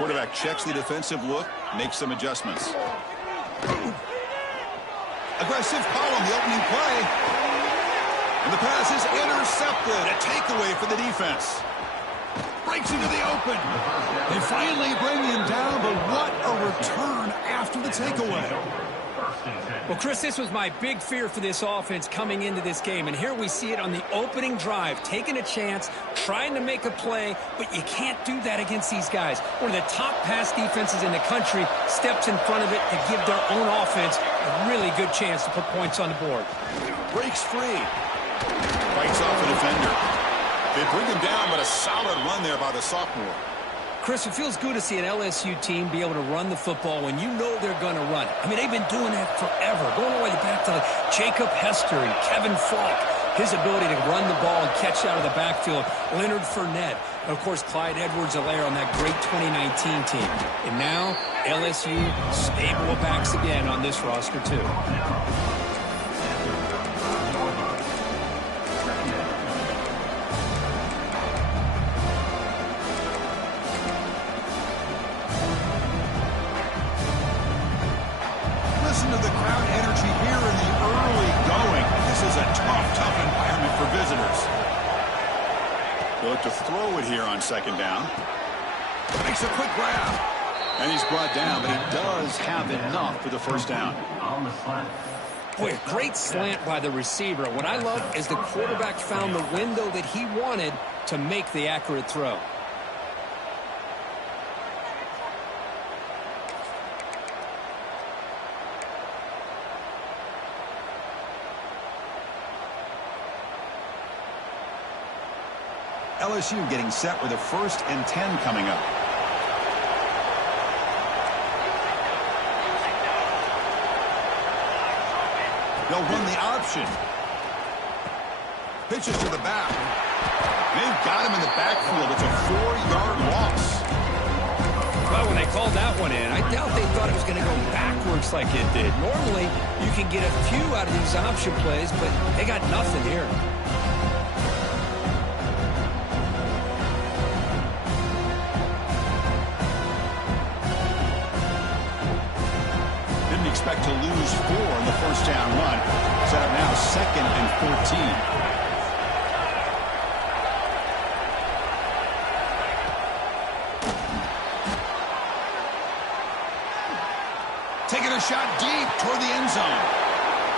Quarterback checks the defensive look, makes some adjustments. Aggressive call on the opening play. And the pass is intercepted. A takeaway for the defense. Breaks into the open. They finally bring him down, but what a return after the takeaway. Well, Chris, this was my big fear for this offense coming into this game. And here we see it on the opening drive, taking a chance, trying to make a play, but you can't do that against these guys. One of the top pass defenses in the country steps in front of it to give their own offense a really good chance to put points on the board. Breaks free. Fights off a defender. They bring him down, but a solid run there by the sophomore. Chris, it feels good to see an LSU team be able to run the football when you know they're going to run it. I mean, they've been doing that forever, going all the way back to like Jacob Hester and Kevin Falk. His ability to run the ball and catch out of the backfield. Leonard Fournette. And, of course, Clyde Edwards-Helaire on that great 2019 team. And now, LSU stable of backs again on this roster, too. Listen to the crowd energy here in the early going. This is a tough environment for visitors. They'll look to throw it here on second down. Makes a quick grab. And he's brought down, but he does have enough for the first down. Boy, a great slant by the receiver. What I love is the quarterback found the window that he wanted to make the accurate throw. LSU getting set with a 1st and 10 coming up. They'll run the option. Pitches to the back. They've got him in the backfield. It's a 4-yard loss. Well, when they called that one in, I doubt they thought it was going to go backwards like it did. Normally, you can get a few out of these option plays, but they got nothing here. Expect to lose 4 in the first down run. Set up now 2nd and 14. Taking a shot deep toward the end zone.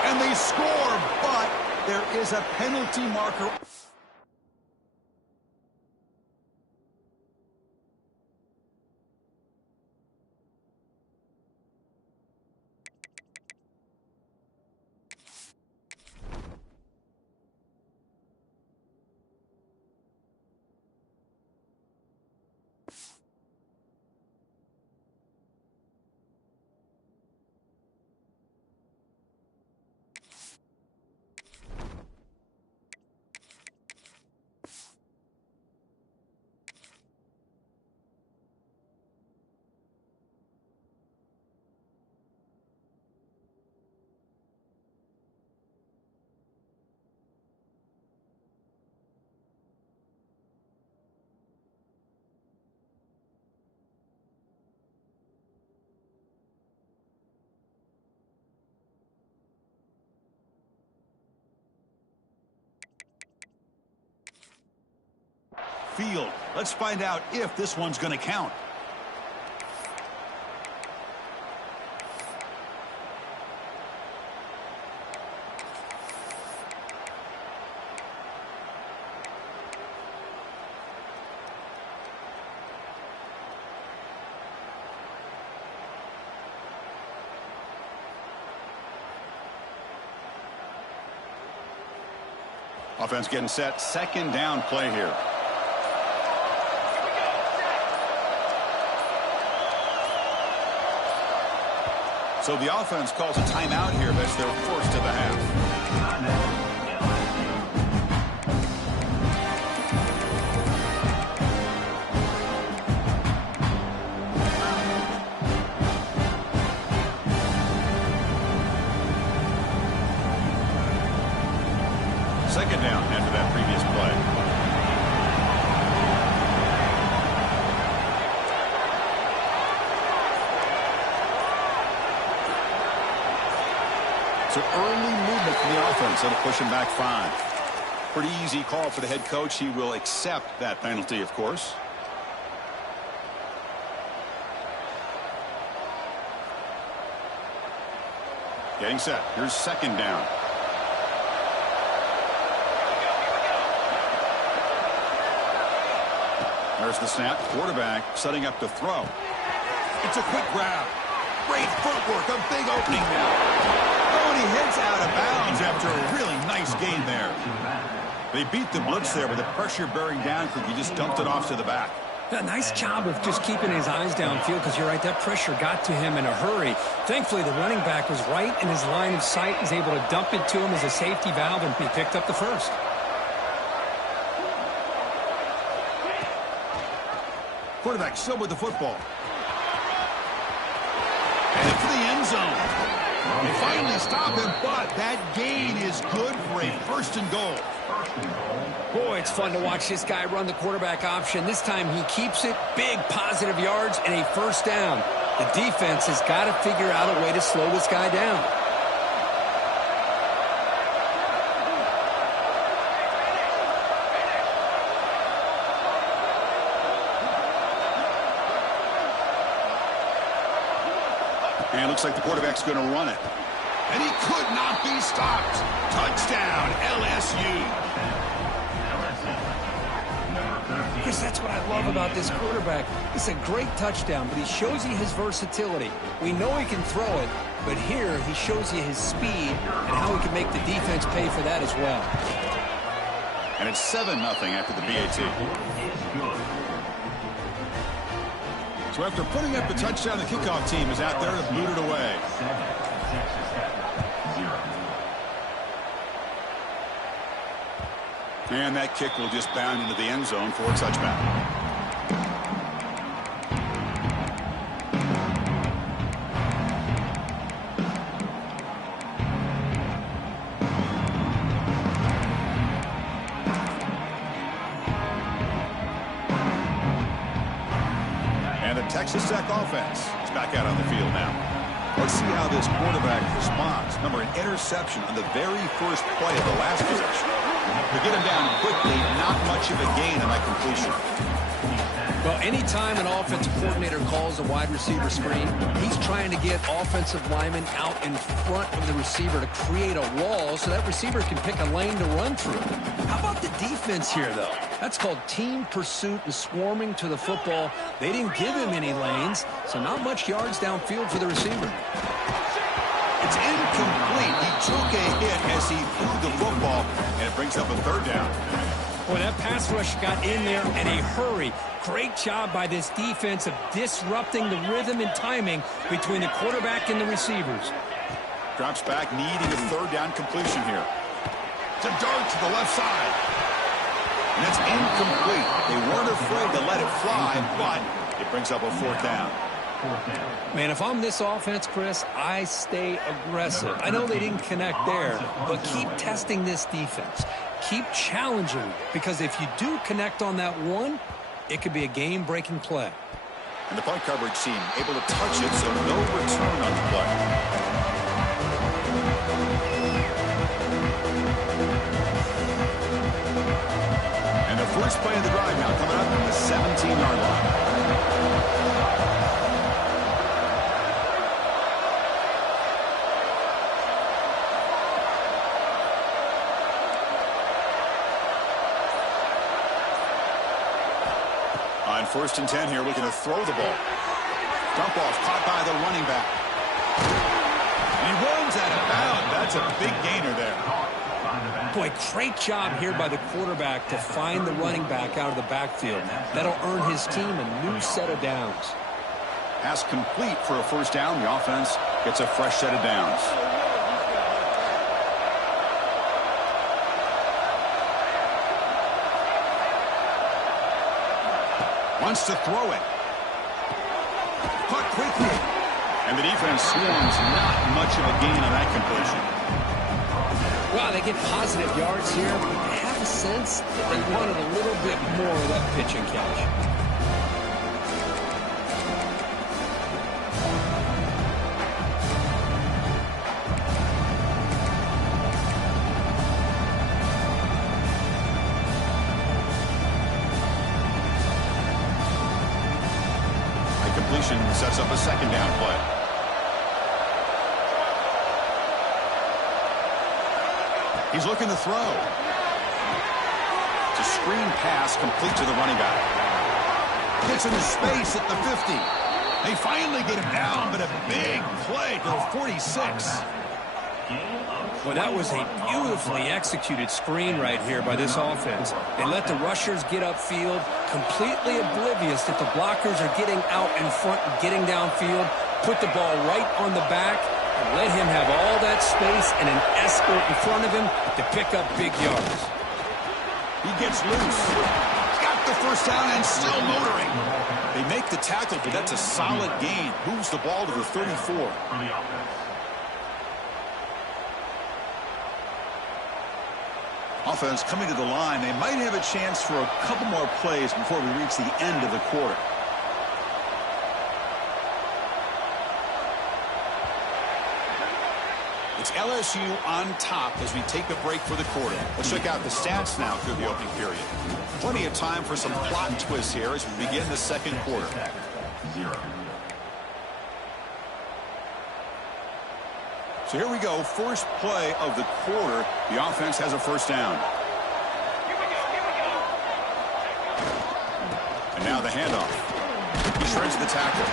And they score, but there is a penalty marker. Field. Let's find out if this one's going to count. Offense getting set. 2nd down play here. So the offense calls a timeout here, but it's their first of the half. Second down after that previous play. So early movement from the offense. It'll push him back 5. Pretty easy call for the head coach. He will accept that penalty, of course. Getting set. Here's second down. There's the snap. Quarterback setting up to throw. It's a quick grab. Great footwork. A big opening now. Oh, and he hits out of bounds after a really nice gain there. They beat the blitz there with the pressure bearing down because he just dumped it off to the back. A nice job of just keeping his eyes downfield because you're right, that pressure got to him in a hurry. Thankfully, the running back was right in his line of sight, was able to dump it to him as a safety valve, and he picked up the first. Quarterback still with the football. Headed for the end zone. They finally stop him, but that gain is good for a first and goal. Boy, it's fun to watch this guy run the quarterback option. This time he keeps it, big positive yards, and a first down. The defense has got to figure out a way to slow this guy down. And it looks like the quarterback's going to run it. And he could not be stopped. Touchdown, LSU. Chris, that's what I love about this quarterback. It's a great touchdown, but he shows you his versatility. We know he can throw it, but here he shows you his speed and how he can make the defense pay for that as well. And it's 7-0 after the BAT. So after putting up the touchdown, the kickoff team is out there to boot it away. And that kick will just bound into the end zone for a touchback. And the Texas Tech offense is back out on the field now. Let's see how this quarterback responds. Remember, an interception on the very first play of the last possession. To get him down quickly, not much of a gain on that completion. Well, anytime an offensive coordinator calls a wide receiver screen, he's trying to get offensive linemen out in front of the receiver to create a wall so that receiver can pick a lane to run through. How about the defense here, though? That's called team pursuit and swarming to the football. They didn't give him any lanes, so not much yards downfield for the receiver. It's incomplete. He took a hit as he threw the football, and it brings up a third down. Boy, that pass rush got in there in a hurry. Great job by this defense of disrupting the rhythm and timing between the quarterback and the receivers. Drops back, needing a third down completion here. It's a dart to the left side. And it's incomplete. They weren't afraid to let it fly, but it brings up a fourth down. Man, if I'm this offense, Chris, I stay aggressive. I know they didn't connect there, but keep testing this defense. Keep challenging, because if you do connect on that one, it could be a game-breaking play. And the punt coverage team able to touch it, so no return on the play. And the first play of the drive now coming up at the 17-yard line. On 1st and 10 here, looking to throw the ball. Dump off, caught by the running back. And he runs out of bounds. That's a big gainer there. Boy, great job here by the quarterback to find the running back out of the backfield. That'll earn his team a new set of downs. Pass complete for a first down. The offense gets a fresh set of downs. Wants to throw it. Caught quickly. And the defense swarms. Not much of a gain on that completion. Wow, they get positive yards here, but I have a sense that they wanted a little bit more of that pitch and catch. The completion sets up a second down play. He's looking to throw. It's a screen pass complete to the running back. Gets into space at the 50. They finally get him down, but a big play to the 46. Well, that was a beautifully executed screen right here by this offense. They let the rushers get upfield, completely oblivious that the blockers are getting out in front and getting downfield, put the ball right on the back, and let him have all that space and an escort in front of him to pick up big yards. He gets loose. Got the first down and still motoring. They make the tackle, but that's a solid gain. Moves the ball to the 34. Offense coming to the line. They might have a chance for a couple more plays before we reach the end of the quarter. It's LSU on top as we take a break for the quarter. Let's check out the stats now through the opening period. Plenty of time for some plot twists here as we begin the second quarter. So here we go, first play of the quarter. The offense has a first down. And now the handoff. He shreds the tackle.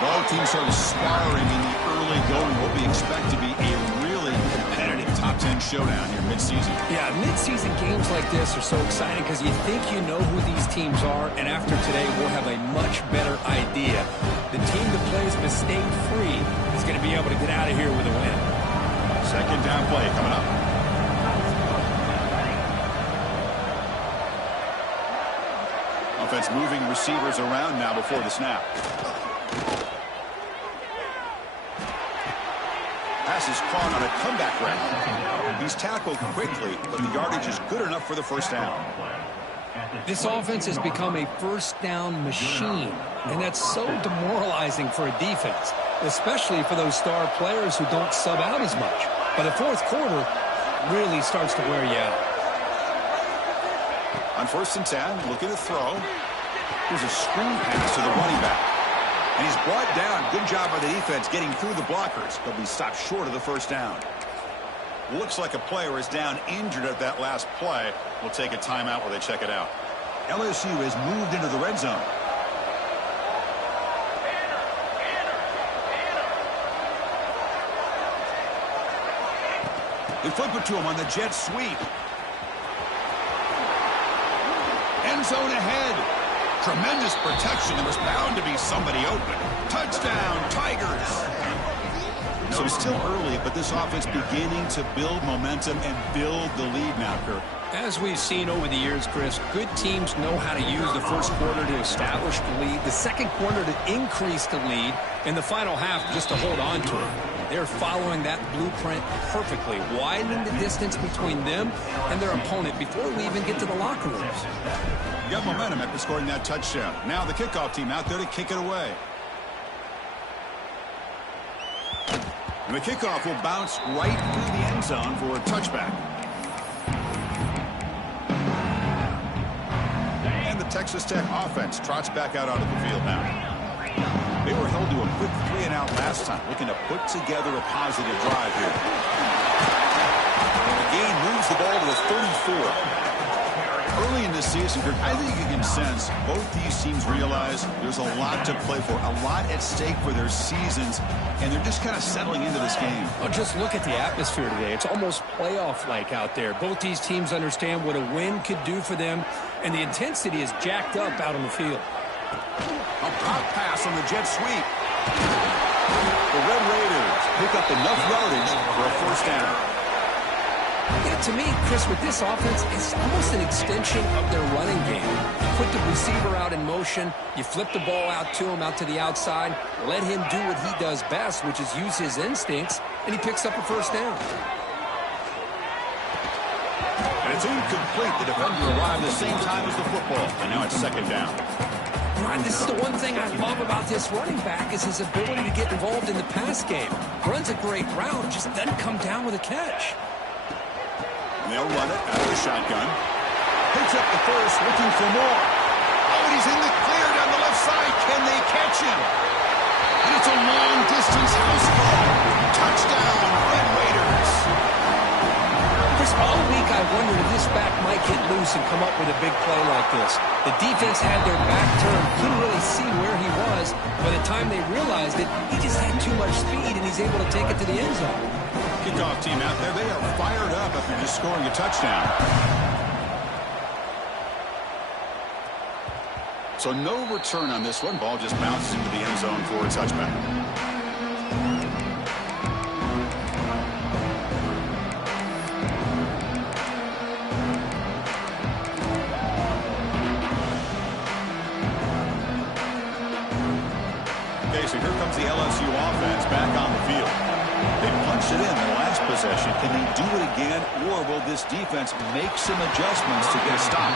Both teams sort of sparring in the early going. What we expect to be a really competitive top 10 showdown here mid-season. Yeah, mid-season games like this are so exciting because you think you know who these teams are, and after today we'll have a much better idea. The team that plays mistake-free is going to be able to get out of here with a win. Second down play coming up. Offense moving receivers around now before the snap. Pass is caught on a comeback route. He's tackled quickly, but the yardage is good enough for the first down. This offense has become a first down machine, and that's so demoralizing for a defense, especially for those star players who don't sub out as much. But the fourth quarter really starts to wear you out. On 1st and 10, looking to throw. Here's a screen pass to the running back. And he's brought down. Good job by the defense getting through the blockers. But we stopped short of the first down. Looks like a player is down injured at that last play. We'll take a timeout while they check it out. LSU has moved into the red zone. They flip it to him on the jet sweep. End zone ahead. Tremendous protection. There was bound to be somebody open. Touchdown, Tigers. So it's still early, but this offense beginning to build momentum and build the lead now, Kirk. As we've seen over the years, Chris, good teams know how to use the first quarter to establish the lead, the second quarter to increase the lead, and the final half just to hold on to it. They're following that blueprint perfectly, widening the distance between them and their opponent before we even get to the locker rooms. You got momentum after scoring that touchdown. Now the kickoff team out there to kick it away. And the kickoff will bounce right through the end zone for a touchback. And the Texas Tech offense trots back out onto the field now. They were held to a quick 3-and-out last time, looking to put together a positive drive here. The gain moves the ball to the 34. Early in this season, I think you can sense both these teams realize there's a lot to play for, a lot at stake for their seasons, and they're just kind of settling into this game. Well, just look at the atmosphere today. It's almost playoff-like out there. Both these teams understand what a win could do for them, and the intensity is jacked up out on the field. A pop pass on the jet sweep. The Red Raiders pick up enough yardage for a first down. Yeah, to me, Chris, with this offense, it's almost an extension of their running game. You put the receiver out in motion, you flip the ball out to him, out to the outside, let him do what he does best, which is use his instincts, and he picks up a first down. And it's incomplete. The defender arrived the same time as the football, and now it's second down. Right, this is the one thing I love about this running back is his ability to get involved in the pass game. Runs a great route, just doesn't come down with a catch. And they'll run it out of the shotgun. Picks up the first, looking for more. Oh, and he's in the clear down the left side. Can they catch him? loose and come up with a big play like this. The defense had their back turned, couldn't really see where he was. By the time they realized it, he just had too much speed, and he's able to take it to the end zone. Kickoff team out there, they are fired up after just scoring a touchdown. So no return on this one. Ball just bounces into the end zone for a touchback. Okay, so here comes the LSU offense back on the field. They punched it in the last possession. Can they do it again, or will this defense make some adjustments to get a stop?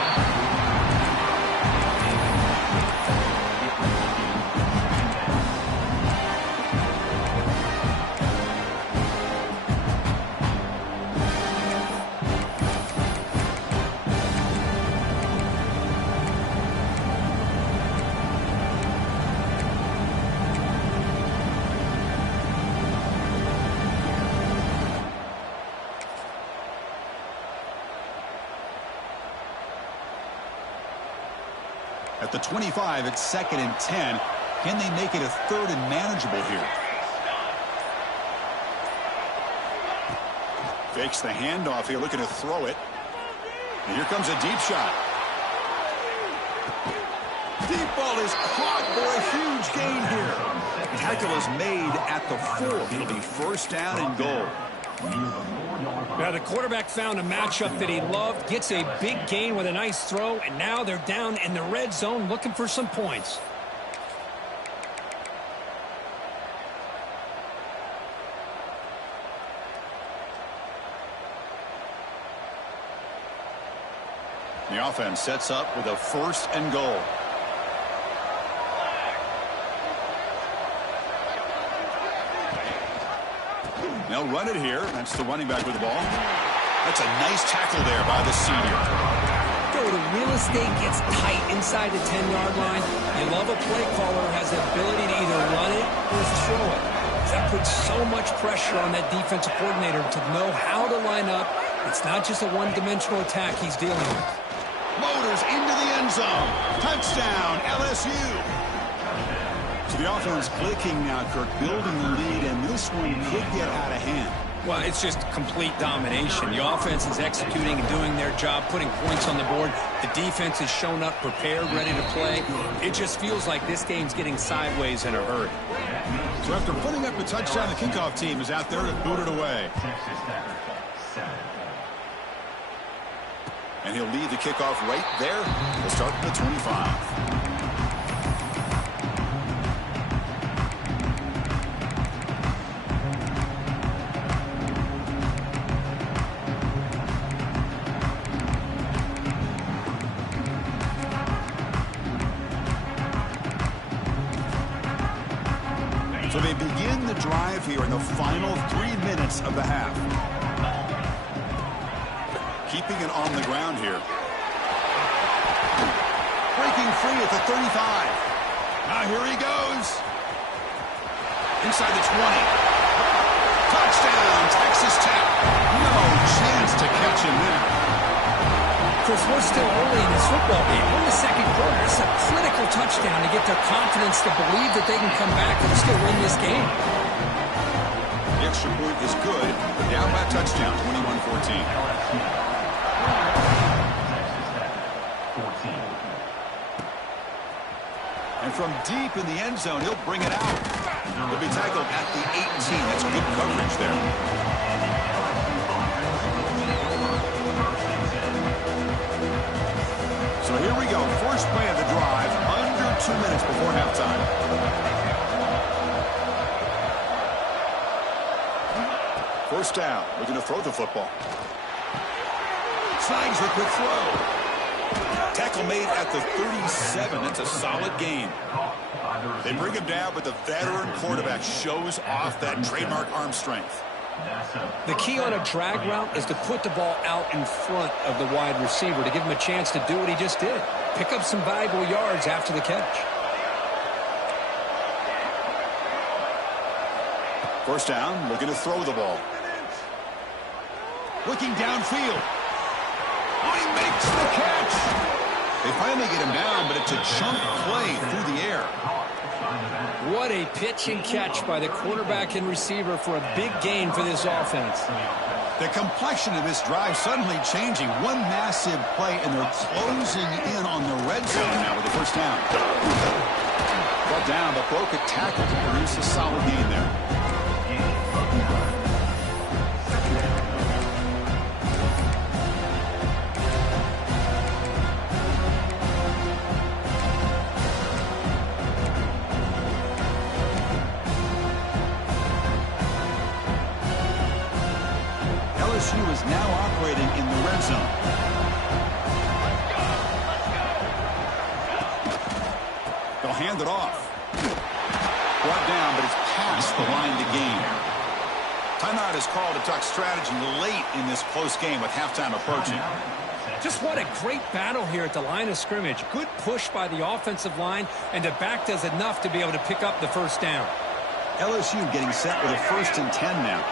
At the 25, it's 2nd and 10. Can they make it a 3rd and manageable here? Fakes the handoff here, looking to throw it. And here comes a deep shot. Deep ball is caught for a huge gain here. The tackle is made at the 4. It'll be 1st down and goal. Now the quarterback found a matchup that he loved, gets a big gain with a nice throw, and now they're down in the red zone looking for some points. The offense sets up with a 1st and goal. They'll run it here. That's the running back with the ball. That's a nice tackle there by the senior. The real estate gets tight inside the 10-yard line. You love a play caller who has the ability to either run it or throw it. That puts so much pressure on that defensive coordinator to know how to line up. It's not just a one-dimensional attack he's dealing with. Motors into the end zone. Touchdown, LSU. So the offense clicking now, Kirk, building the lead, and this one could get out of hand. Well, it's just complete domination. The offense is executing and doing their job, putting points on the board. The defense has shown up, prepared, ready to play. It just feels like this game's getting sideways in a hurry. So after putting up a touchdown, the kickoff team is out there to boot it away. And he'll lead the kickoff right there. We'll start from the 25. So they begin the drive here in the final 3 minutes of the half. Keeping it on the ground here. Breaking free at the 35. Now here he goes. Inside the 20. Touchdown, Texas Tech. No chance to catch him there. Chris, we're still early in this football game. We're in the second quarter. It's a critical touchdown to get their confidence to believe that they can come back and still win this game. The extra point is good. But down by a touchdown, 21-14. And from deep in the end zone, he'll bring it out. He'll be tackled at the 18. That's good coverage there. So here we go. First play of the drive, under 2 minutes before halftime. First down. Looking to throw the football. Slides the quick throw. Tackle made at the 37. That's a solid gain. They bring him down, but the veteran quarterback shows off that trademark arm strength. The key on a drag route is to put the ball out in front of the wide receiver to give him a chance to do what he just did. Pick up some valuable yards after the catch. First down, looking to throw the ball. Looking downfield. Oh, he makes the catch. They finally get him down, but it's a chunk play through the air. What a pitch and catch by the quarterback and receiver for a big gain for this offense. The complexion of this drive suddenly changing. One massive play, and they're closing in on the red zone now with the first down. Brought down, but broke a tackle to produce a solid gain there. LSU is now operating in the red zone. They'll hand it off. Brought down, but it's past the line to gain. Timeout is called to talk strategy late in this close game with halftime approaching. Just what a great battle here at the line of scrimmage. Good push by the offensive line, and the back does enough to be able to pick up the first down. LSU getting set with a 1st and 10 now.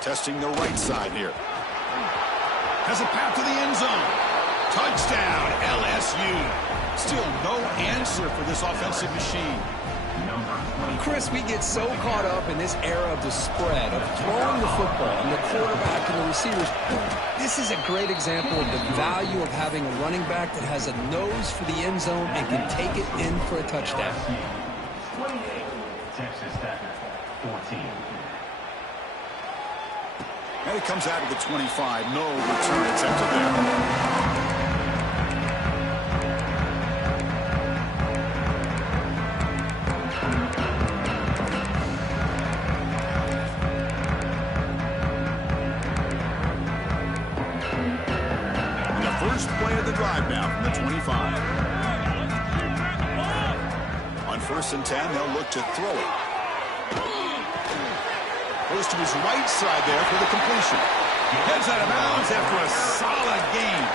Testing the right side here. Has a path to the end zone. Touchdown, LSU. Still no answer for this offensive machine. Chris, we get so caught up in this era of the spread, of throwing the football, and the quarterback and the receivers. This is a great example of the value of having a running back that has a nose for the end zone and can take it in for a touchdown. 28, Texas Tech, 14. And it comes out of the 25. No return attempted there. First play of the drive now from the 25. On 1st and 10, they'll look to throw it. Goes to his right side there for the completion. Heads out of bounds after a solid game.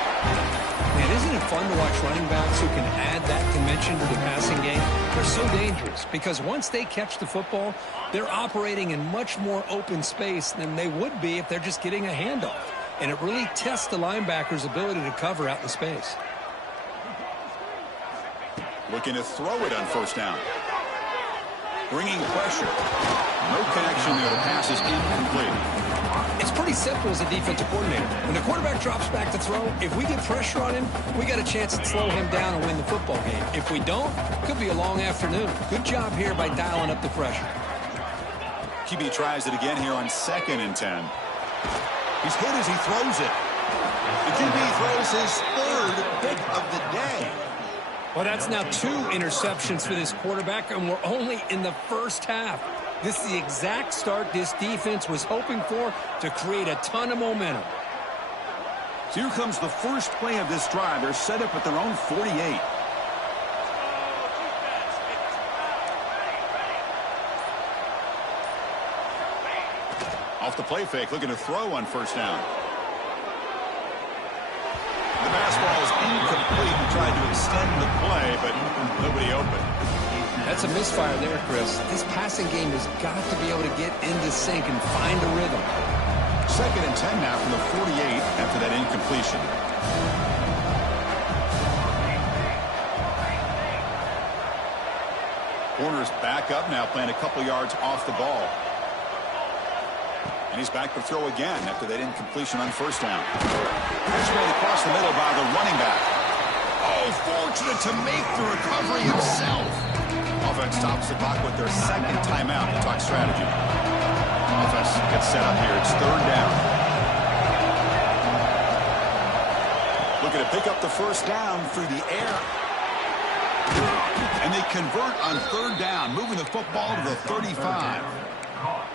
Man, isn't it fun to watch running backs who can add that dimension to the passing game? They're so dangerous because once they catch the football, they're operating in much more open space than they would be if they're just getting a handoff. And it really tests the linebacker's ability to cover out the space. Looking to throw it on 1st down. Bringing pressure. No connection there. The pass is incomplete. It's pretty simple as a defensive coordinator. When the quarterback drops back to throw, if we get pressure on him, we got a chance to slow him down and win the football game. If we don't, it could be a long afternoon. Good job here by dialing up the pressure. QB tries it again here on 2nd and 10. He's hit as he throws it. The QB throws his 3rd pick of the day. Well, that's now 2 interceptions for this quarterback, and we're only in the first half. This is the exact start this defense was hoping for to create a ton of momentum. So here comes the first play of this drive. They're set up at their own 48. Off the play fake, looking to throw on 1st down. The pass ball is incomplete. He tried to extend the play, but nobody open. That's a misfire there, Chris. This passing game has got to be able to get into sync and find a rhythm. 2nd and 10 now from the 48 after that incompletion. Corner's back up now, playing a couple yards off the ball. And he's back to throw again after that incompletion on 1st down. Catch made across the middle by the running back. Oh, fortunate to make the recovery himself. Offense stops the clock with their 2nd timeout to talk strategy. Offense gets set up here. It's 3rd down. Looking to pick up the 1st down through the air. And they convert on 3rd down, moving the football to the 35.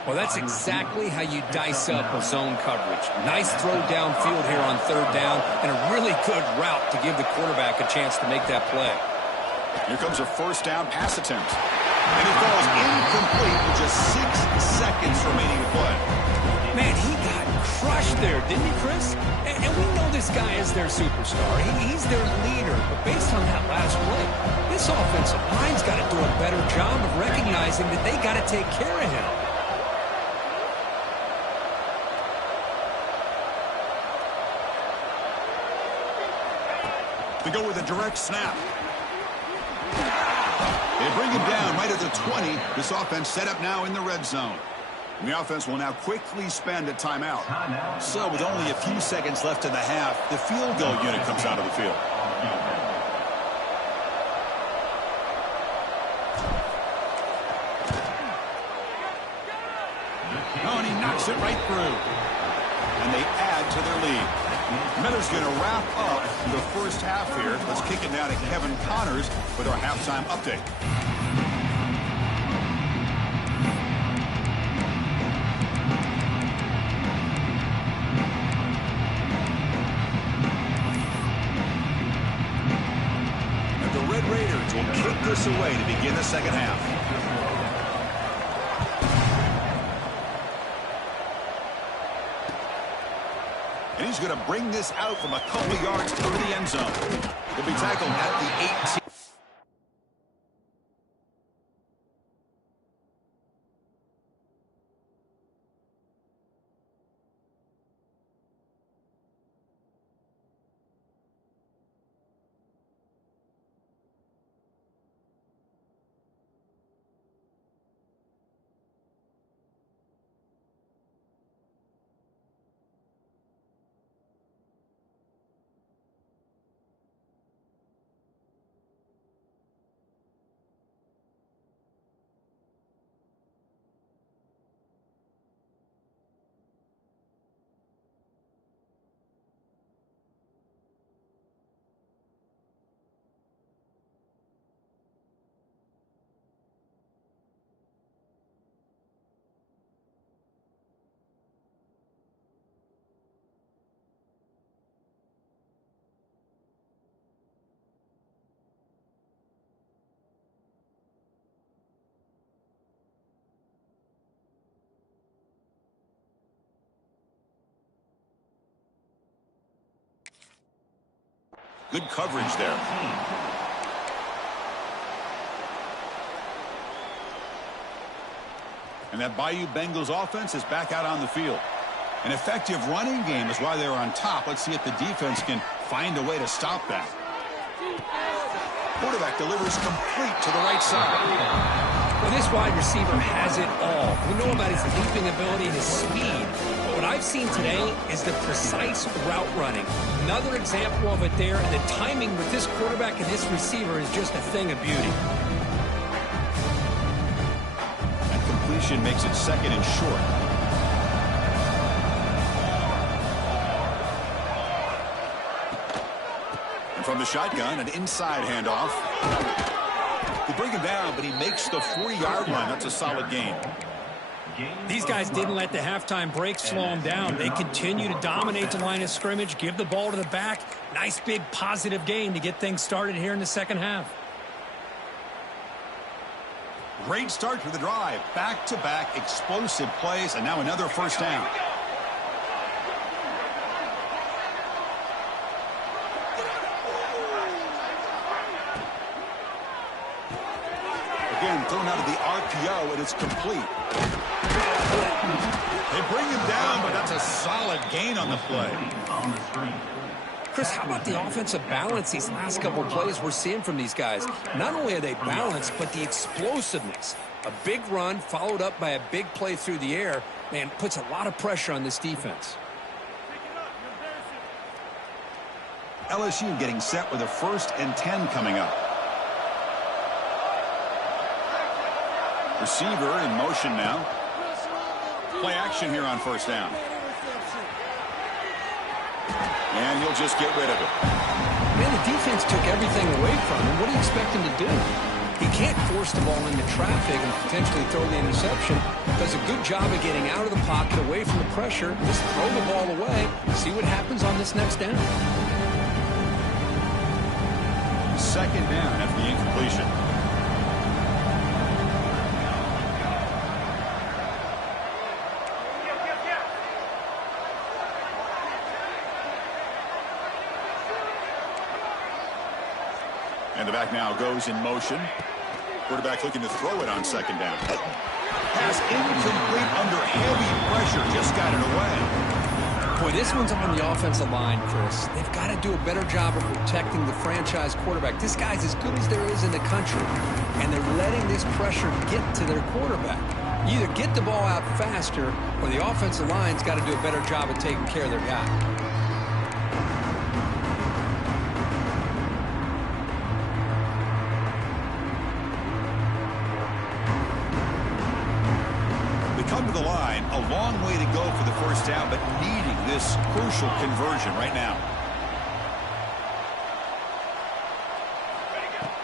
Well, that's exactly how you dice up a zone coverage. Nice throw downfield here on 3rd down, and a really good route to give the quarterback a chance to make that play. Here comes a 1st down pass attempt. And it falls incomplete with just 6 seconds remaining to play. Man, he got crushed there, didn't he, Chris? And we know this guy is their superstar. He's their leader. But based on that last play, this offensive line's got to do a better job of recognizing that they got to take care of him. They go with a direct snap. They bring him down right at the 20. This offense set up now in the red zone. And the offense will now quickly spend a timeout. So with only a few seconds left in the half, the field goal unit comes out of the field. Oh, and he knocks it right through. And they add to their lead. Miller's going to wrap up the first half here. Let's kick it down to Kevin Connors with our halftime update. And the Red Raiders will kick this away to begin the second half. And he's going to bring this out from a couple yards into the end zone. He'll be tackled at the 18. Good coverage there. And that Bayou Bengals offense is back out on the field. An effective running game is why they're on top. Let's see if the defense can find a way to stop that. Quarterback delivers complete to the right side. Well, this wide receiver has it all. We know about his leaping ability and his speed. But what I've seen today is the precise route running. Another example of it there. And the timing with this quarterback and this receiver is just a thing of beauty. That completion makes it second and short. And from the shotgun, an inside handoff. They bring him down, but he makes the 40-yard line. That's a solid gain. These guys didn't let the halftime break slow them down. They continue to dominate the line of scrimmage, give the ball to the back. Nice big positive gain to get things started here in the second half. Great start to the drive. Back-to-back explosive plays, and now another first down. Again, thrown out of the RPO, and it's complete. They bring him down, but that's a solid gain on the play. Chris, how about the offensive balance these last couple of plays we're seeing from these guys? Not only are they balanced, but the explosiveness. A big run followed up by a big play through the air, man, puts a lot of pressure on this defense. LSU getting set with a 1st and 10 coming up. Receiver in motion now. Play action here on first down. And he'll just get rid of it. Man, the defense took everything away from him. What do you expect him to do? He can't force the ball into traffic and potentially throw the interception. Does a good job of getting out of the pocket, away from the pressure. Just throw the ball away. See what happens on this next down. Second down after the incompletion. And the back now goes in motion. Quarterback looking to throw it on second down. Pass incomplete under heavy pressure. Just got it away. Boy, this one's on the offensive line, Chris. They've got to do a better job of protecting the franchise quarterback. This guy's as good as there is in the country, and they're letting this pressure get to their quarterback. You either get the ball out faster, or the offensive line's got to do a better job of taking care of their guy. Come to the line, a long way to go for the first down, but needing this crucial conversion right now.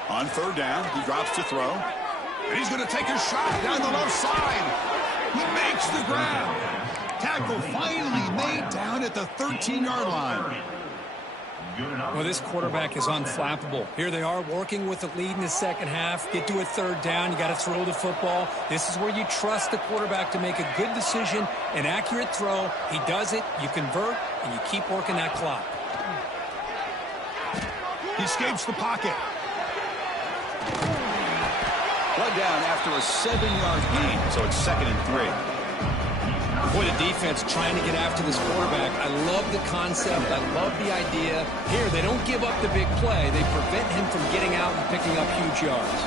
On third down, he drops to throw. And he's going to take a shot down the left side. He makes the grab. Tackle finally made down at the 13-yard line. Well, this quarterback is unflappable. Here they are working with the lead in the second half. Get to a third down. You got to throw the football. This is where you trust the quarterback to make a good decision, an accurate throw. He does it. You convert, and you keep working that clock. He escapes the pocket. Led down after a 7-yard gain, so it's 2nd and 3. Boy, the defense trying to get after this quarterback. I love the concept. I love the idea. Here, they don't give up the big play. They prevent him from getting out and picking up huge yards.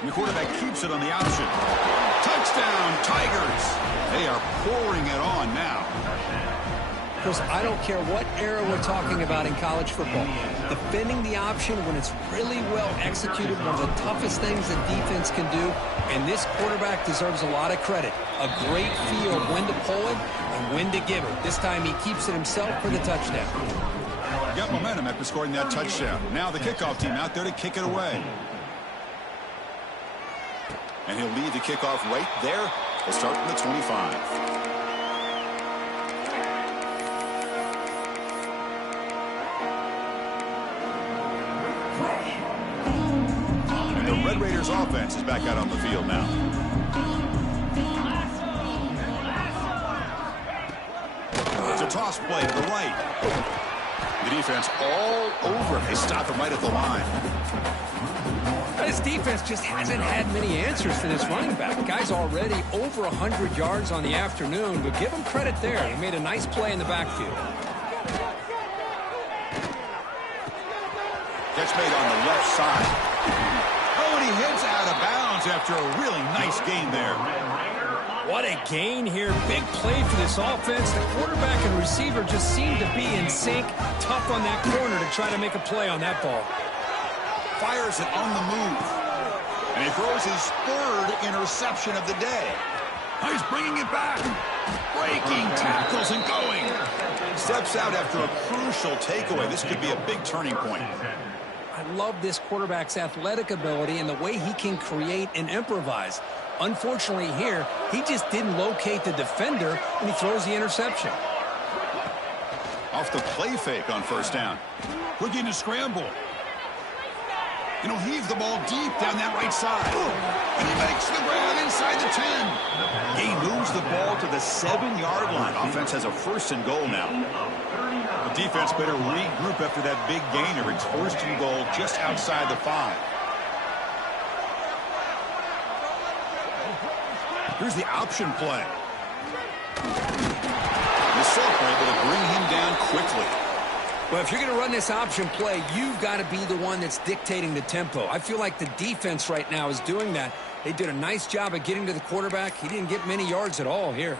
And the quarterback keeps it on the option. Touchdown, Tigers. They are pouring it on now. Chris, I don't care what era we're talking about in college football. Defending the option when it's really well executed, one of the toughest things the defense can do, and this quarterback deserves a lot of credit. A great feel of when to pull it and when to give it. This time he keeps it himself for the touchdown. Got momentum after scoring that touchdown. Now the kickoff team out there to kick it away. And he'll lead the kickoff right there. We'll start from the 25. Red Raiders offense is back out on the field now. It's a toss play to the right. The defense all over it. They stop him right at the line. This defense just hasn't had many answers for this running back. Guy's already over 100 yards on the afternoon, but give him credit there. He made a nice play in the backfield. Catch made on the left side. He heads out of bounds after a really nice gain there. What a gain here. Big play for this offense. The quarterback and receiver just seem to be in sync. Tough on that corner to try to make a play on that ball. Fires it on the move. And he throws his 3rd interception of the day. Oh, he's bringing it back. Breaking tackles and going. Steps out after a crucial takeaway. This could be a big turning point. I love this quarterback's athletic ability and the way he can create and improvise. Unfortunately here, he just didn't locate the defender, and he throws the interception. Off the play fake on first down. Looking to scramble. And he'll heave the ball deep down that right side. And he makes the grab inside the 10. He moves the ball to the 7-yard line. Offense has a 1st and goal now. The defense better regroup after that big gainer. It's 1st and goal just outside the 5. Here's the option play. The Silver able to bring him down quickly. Well, if you're going to run this option play, you've got to be the one that's dictating the tempo. I feel like the defense right now is doing that. They did a nice job of getting to the quarterback. He didn't get many yards at all here.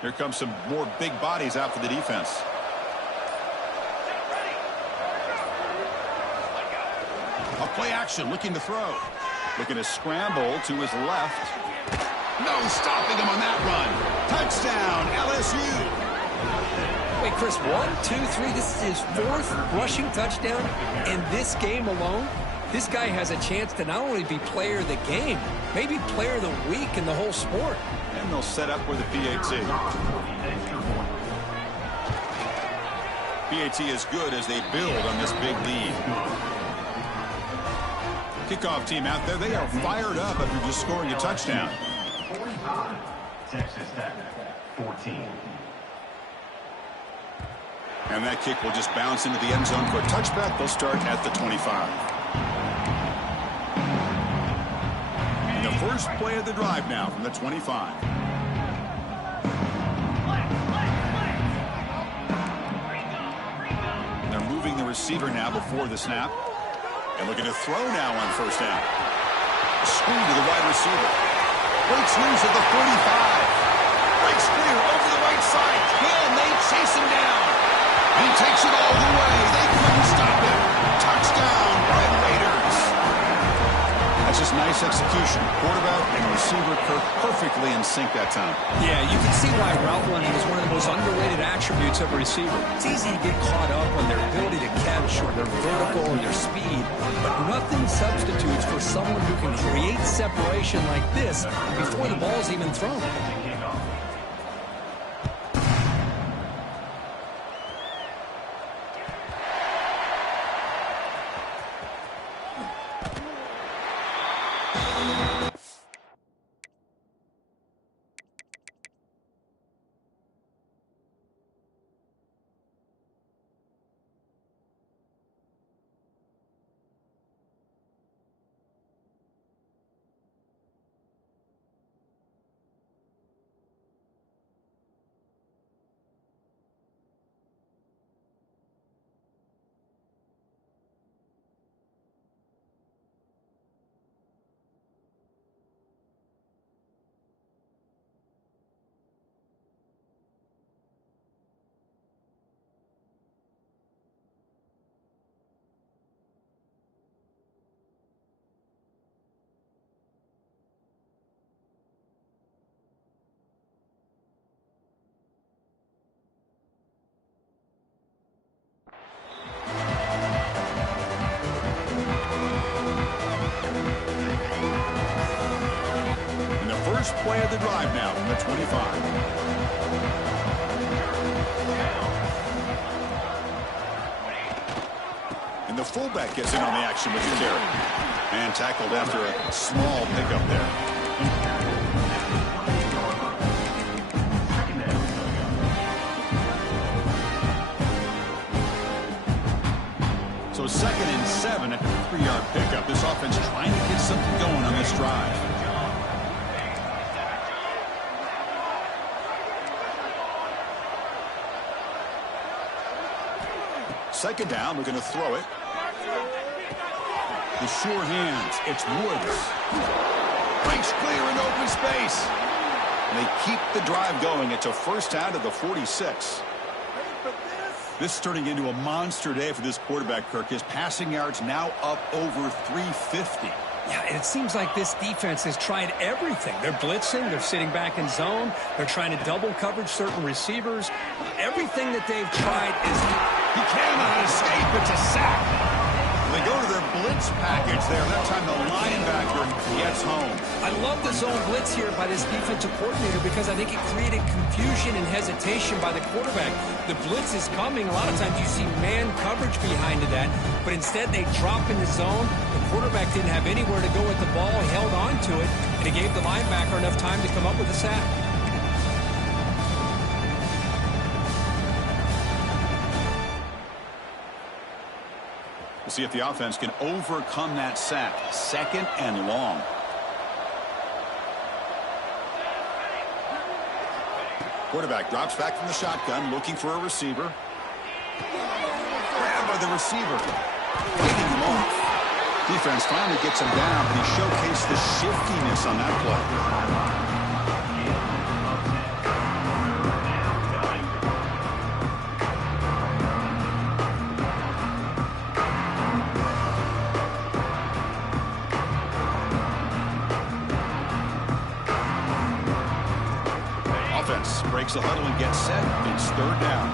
Here comes some more big bodies out for the defense. A play action, looking to throw. Looking to scramble to his left. No stopping him on that run. Touchdown, LSU. Wait, Chris, 1, 2, 3. This is his 4th rushing touchdown in this game alone. This guy has a chance to not only be player of the game, maybe player of the week in the whole sport. And they'll set up with a PAT. PAT is good as they build on this big lead. Kickoff team out there, they are fired up after just scoring a touchdown. Texas Tech, 14. And that kick will just bounce into the end zone for a touchback. They'll start at the 25. And the first play of the drive now from the 25. They're moving the receiver now before the snap. And looking to throw now on first down. A screen to the wide receiver. Breaks loose at the 35. Breaks clear over the right side. Can they chase him down? And he takes it all the way. They couldn't stop him. Touchdown, Red Raiders. That's just nice execution. Quarterback and receiver Kirk perfectly in sync that time. Yeah, you can see why route running is one of the most underrated attributes of a receiver. It's easy to get caught up on their ability to catch or their vertical or their speed, but nothing substitutes for someone who can create separation like this before the ball's even thrown. First play of the drive now from the 25. And the fullback gets in on the action with the carry. And tackled after a small pickup there. So 2nd and 7 at the 3-yard pickup. This offense trying to get something going on this drive. Second down, we're going to throw it. The sure hands, it's Woods. Breaks clear in open space. And they keep the drive going. It's a first down to the 46. This is turning into a monster day for this quarterback, Kirk. His passing yards now up over 350. Yeah, and it seems like this defense has tried everything. They're blitzing. They're sitting back in zone. They're trying to double coverage certain receivers. Everything that they've tried is... He cannot escape. It's a sack. They go to their blitz package there. That time the linebacker gets home. I love the zone blitz here by this defensive coordinator because I think it created confusion and hesitation by the quarterback. The blitz is coming. A lot of times you see man coverage behind that, but instead they drop in the zone. The quarterback didn't have anywhere to go with the ball. He held on to it, and it gave the linebacker enough time to come up with a sack. We'll see if the offense can overcome that sack. 2nd and long. Quarterback drops back from the shotgun, looking for a receiver. Grabbed by the receiver. Fighting him off. Defense finally gets him down, but he showcased the shiftiness on that play. Breaks the huddle and gets set. It's 3rd down.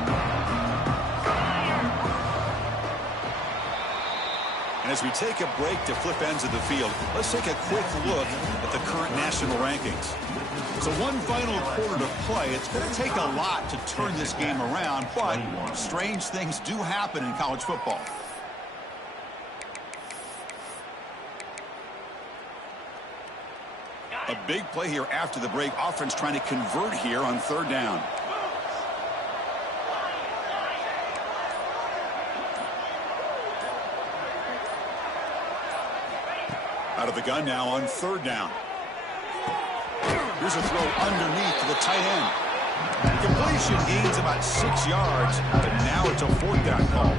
And as we take a break to flip ends of the field, let's take a quick look at the current national rankings. So one final quarter to play. It's going to take a lot to turn this game around, but strange things do happen in college football. A big play here after the break. Offense trying to convert here on 3rd down. Out of the gun now on 3rd down. Here's a throw underneath to the tight end. Completion gains about 6 yards, but now it's a 4th down call.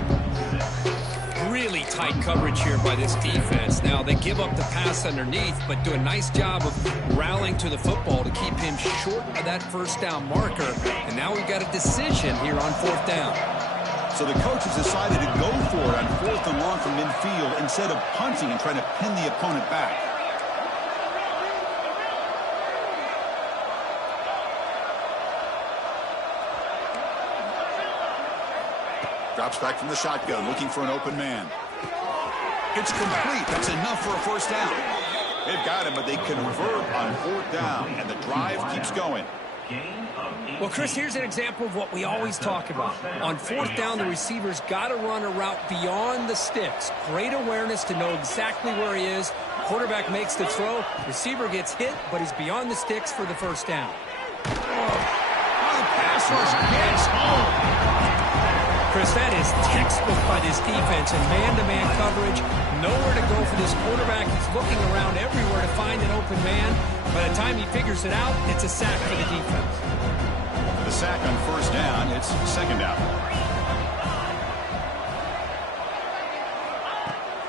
Really tight coverage here by this defense. Now, they give up the pass underneath, but do a nice job of rallying to the football to keep him short of that 1st down marker. And now we've got a decision here on 4th down. So the coach has decided to go for it on 4th and long from midfield instead of punting and trying to pin the opponent back. Drops back from the shotgun, looking for an open man. It's complete. That's enough for a 1st down. They've got him, but they convert on 4th down, and the drive keeps going. Well, Chris, here's an example of what we always talk about. On 4th down, the receiver's got to run a route beyond the sticks. Great awareness to know exactly where he is. Quarterback makes the throw. Receiver gets hit, but he's beyond the sticks for the 1st down. Oh, the pass rush gets home. Chris, that is textbook by this defense in man-to-man coverage. Nowhere to go for this quarterback. He's looking around everywhere to find an open man. By the time he figures it out, it's a sack for the defense. The sack on 1st down, it's 2nd down.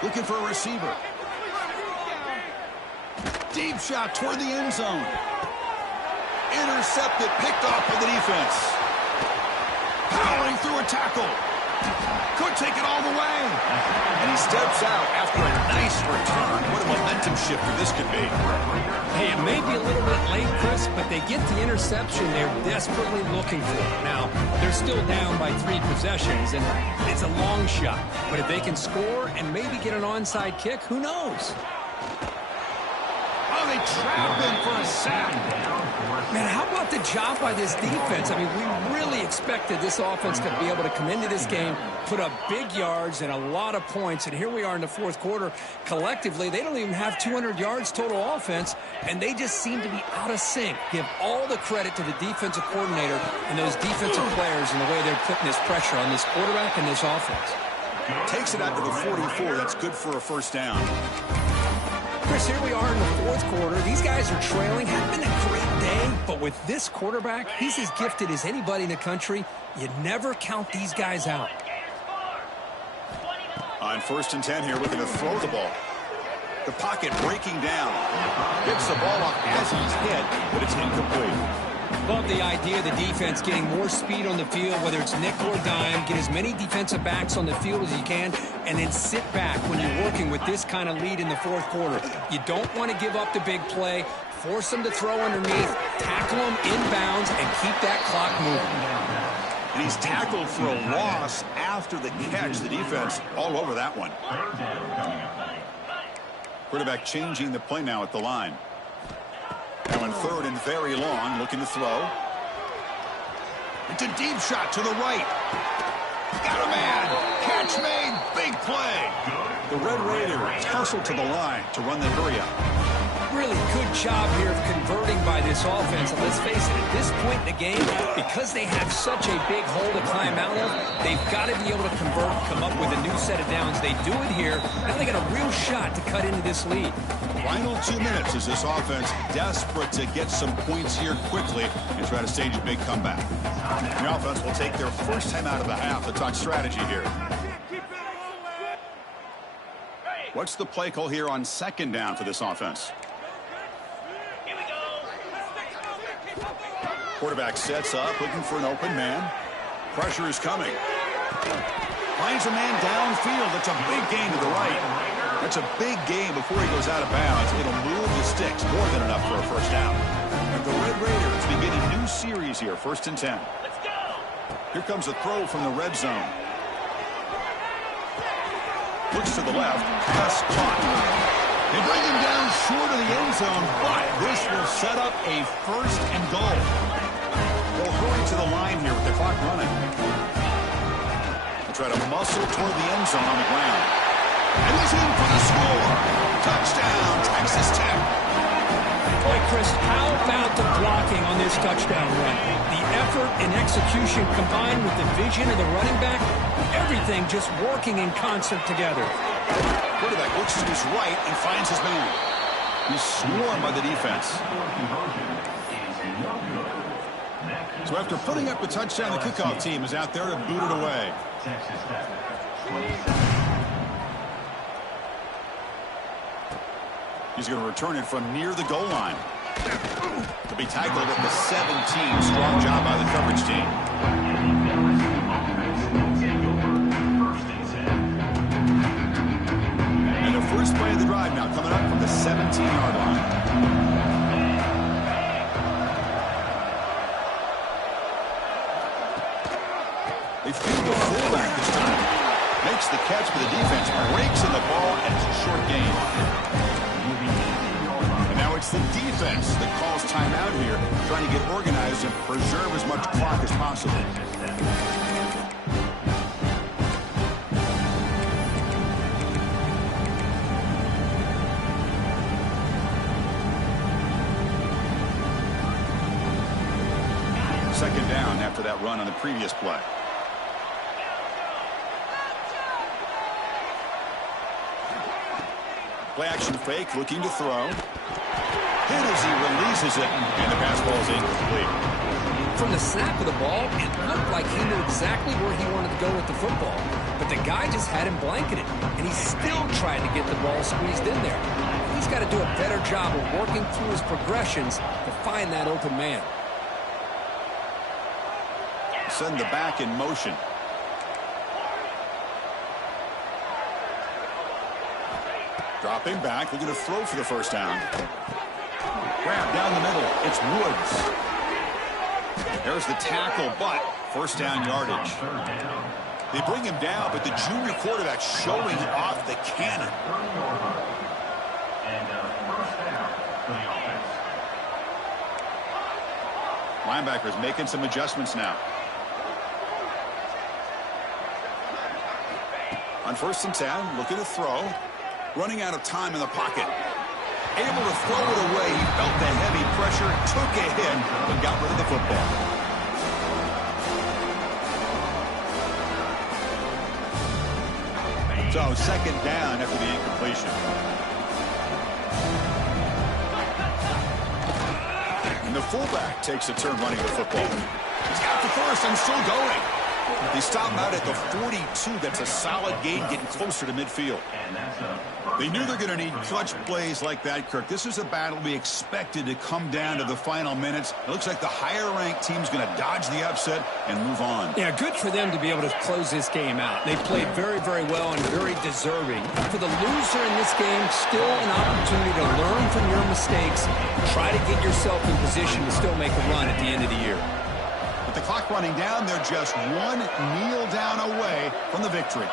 Looking for a receiver. Deep shot toward the end zone. Intercepted, picked off by the defense. Powering through a tackle. Could take it all the way. And he steps out after a nice return. What a momentum shifter this could be. Hey, it may be a little bit late, Chris, but they get the interception they're desperately looking for. Now, they're still down by 3 possessions, and it's a long shot. But if they can score and maybe get an onside kick, who knows? Oh, they trap him for a sack. Man, how about the job by this defense? I mean, we really expected this offense to be able to come into this game, put up big yards and a lot of points, and here we are in the 4th quarter. Collectively, they don't even have 200 yards total offense, and they just seem to be out of sync. Give all the credit to the defensive coordinator and those defensive players and the way they're putting this pressure on this quarterback and this offense. Takes it out to the 44. That's good for a 1st down. Chris, here we are in the 4th quarter. These guys are trailing. Had been a great day, but with this quarterback, he's as gifted as anybody in the country. You never count these guys out. On 1st and 10 here, looking to throw the ball. The pocket breaking down. Picks the ball up as he's hit, but it's incomplete. Love the idea of the defense getting more speed on the field, whether it's nickel or dime. Get as many defensive backs on the field as you can, and then sit back when you're working with this kind of lead in the 4th quarter. You don't want to give up the big play. Force them to throw underneath, tackle them inbounds, and keep that clock moving. And he's tackled for a loss after the catch. The defense all over that one. Quarterback changing the play now at the line. Now in 3rd and very long, looking to throw. It's a deep shot to the right. Got a man. Catch made. Big play. The Red Raiders tussle to the line to run the hurry up. Really good job here of converting by this offense. And let's face it, at this point in the game, because they have such a big hole to climb out of, they've got to be able to convert, come up with a new set of downs. They do it here. Now they got a real shot to cut into this lead. Final 2 minutes as this offense desperate to get some points here quickly and try to stage a big comeback. The offense will take their first time out of the half to talk strategy here. What's the play call here on 2nd down for this offense? Quarterback sets up, looking for an open man. Pressure is coming. Finds a man downfield. That's a big gain to the right. That's a big gain before he goes out of bounds. It'll move the sticks, more than enough for a 1st down. And the Red Raiders begin a new series here, 1st and 10. Here comes a throw from the red zone. Looks to the left, pass caught. They bring him down short of the end zone, but this will set up a 1st and goal. They'll hurry to the line here with the clock running. They'll try to muscle toward the end zone on the ground. And he's in for the score. Touchdown, Texas Tech. Boy, Chris, how about the blocking on this touchdown run? The effort and execution combined with the vision of the running back, everything just working in concert together. Quarterback looks to his right and finds his man. He's swarmed by the defense. So after putting up a touchdown, the kickoff team is out there to boot it away. He's going to return it from near the goal line. To be tackled at the 17. Strong job by the coverage team. And the first play of the drive now coming up from the 17-yard line. They feed the fullback this time. Makes the catch for the defense. Breaks in the ball, and it's a short gain. And now it's the defense that calls timeout here, trying to get organized and preserve as much clock as possible. Second down after that run on the previous play. Play action fake, looking to throw. Hit as he releases it, and the pass ball is incomplete. From the snap of the ball, it looked like he knew exactly where he wanted to go with the football. But the guy just had him blanketed, and he still tried to get the ball squeezed in there. He's got to do a better job of working through his progressions to find that open man. Send the back in motion. Dropping back, looking to throw for the first down. Grab down the middle. It's Woods. There's the tackle, but first down yardage. They bring him down, but the junior quarterback showing off the cannon. Linebackers making some adjustments now. On 1st and 10, looking to throw. Running out of time in the pocket. Able to throw it away. He felt the heavy pressure, took a hit, but got rid of the football. So second down after the incompletion. And the fullback takes a turn running the football. He's got the first and still going. They stop him out at the 42. That's a solid gain, getting closer to midfield. They knew they're going to need clutch plays like that, Kirk. This is a battle we expected to come down to the final minutes. It looks like the higher-ranked team's going to dodge the upset and move on. Yeah, good for them to be able to close this game out. They played very, very well and very deserving. For the loser in this game, still an opportunity to learn from your mistakes. Try to get yourself in position to still make a run at the end of the year. With the clock running down, they're just one kneel down away from the victory.